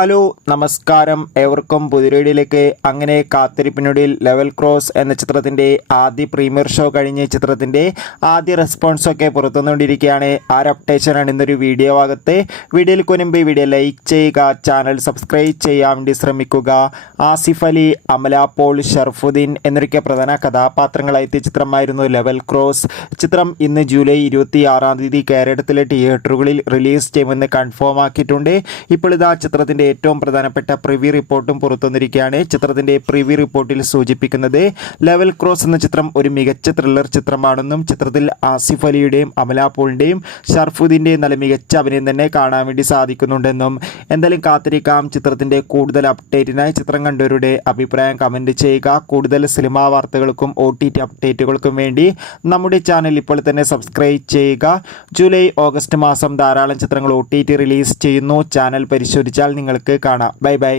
Hello നമസ്കാരം, ഏവർക്കും പുതിയൊരിയിലേക്ക്. അങ്ങനെ കാത്തിരിപ്പിനൊടുവിൽ ലെവൽ ക്രോസ് എന്ന ചിത്രത്തിൻ്റെ ആദ്യ പ്രീമിയർ ഷോ കഴിഞ്ഞ് ചിത്രത്തിൻ്റെ ആദ്യ റെസ്പോൺസൊക്കെ പുറത്തുനിന്നുകൊണ്ടിരിക്കുകയാണ്. അപ്ഡേഷനാണ് ഇന്നൊരു വീഡിയോ ഭാഗത്ത്. വീഡിയോയിൽ മുൻപ് വീഡിയോ ലൈക്ക് ചെയ്യുക, ചാനൽ സബ്സ്ക്രൈബ് ചെയ്യാൻ വേണ്ടി ശ്രമിക്കുക. ആസിഫ് അലി, അമല പോൾ, ഷർഫുദ്ദീൻ എന്നൊക്കെ പ്രധാന കഥാപാത്രങ്ങളായെത്തിയ ചിത്രമായിരുന്നു ലെവൽ ക്രോസ്. ചിത്രം ഇന്ന് ജൂലൈ 26 കേരളത്തിലെ തിയേറ്ററുകളിൽ റിലീസ് ചെയ്യുമെന്ന് കൺഫേം ആക്കിയിട്ടുണ്ട്. ഇപ്പോൾ ഇതാ ചിത്രത്തിൻ്റെ ഏറ്റവും പ്രധാനപ്പെട്ട പ്രിവ്യൂ റിപ്പോർട്ടും പുറത്തുവന്നിരിക്കുകയാണ്. ചിത്രത്തിൻ്റെ പ്രിവ്യൂ റിപ്പോർട്ടിൽ സൂചിപ്പിക്കുന്നത് ലെവൽ ക്രോസ് എന്ന ചിത്രം ഒരു മികച്ച ത്രില്ലർ ചിത്രമാണെന്നും ചിത്രത്തിൽ ആസിഫ് അലിയുടെയും അമല പോളിൻ്റെയും ഷർഫുദ്ദീൻ്റെയും നല്ല മികച്ച അഭിനയം തന്നെ കാണാൻ വേണ്ടി സാധിക്കുന്നുണ്ടെന്നും. എന്തായാലും കാത്തിരിക്കാം ചിത്രത്തിൻ്റെ കൂടുതൽ അപ്ഡേറ്റിനായി. ചിത്രം കണ്ടവരുടെ അഭിപ്രായം കമൻറ്റ് ചെയ്യുക. കൂടുതൽ സിനിമാ വാർത്തകൾക്കും OTT അപ്ഡേറ്റുകൾക്കും വേണ്ടി നമ്മുടെ ചാനൽ ഇപ്പോൾ തന്നെ സബ്സ്ക്രൈബ് ചെയ്യുക. ജൂലൈ ഓഗസ്റ്റ് മാസം ധാരാളം ചിത്രങ്ങൾ OTT റിലീസ് ചെയ്യുന്നു. ചാനൽ പരിശോധിച്ചാൽ നിങ്ങൾക്ക് കാണാം. Bye bye.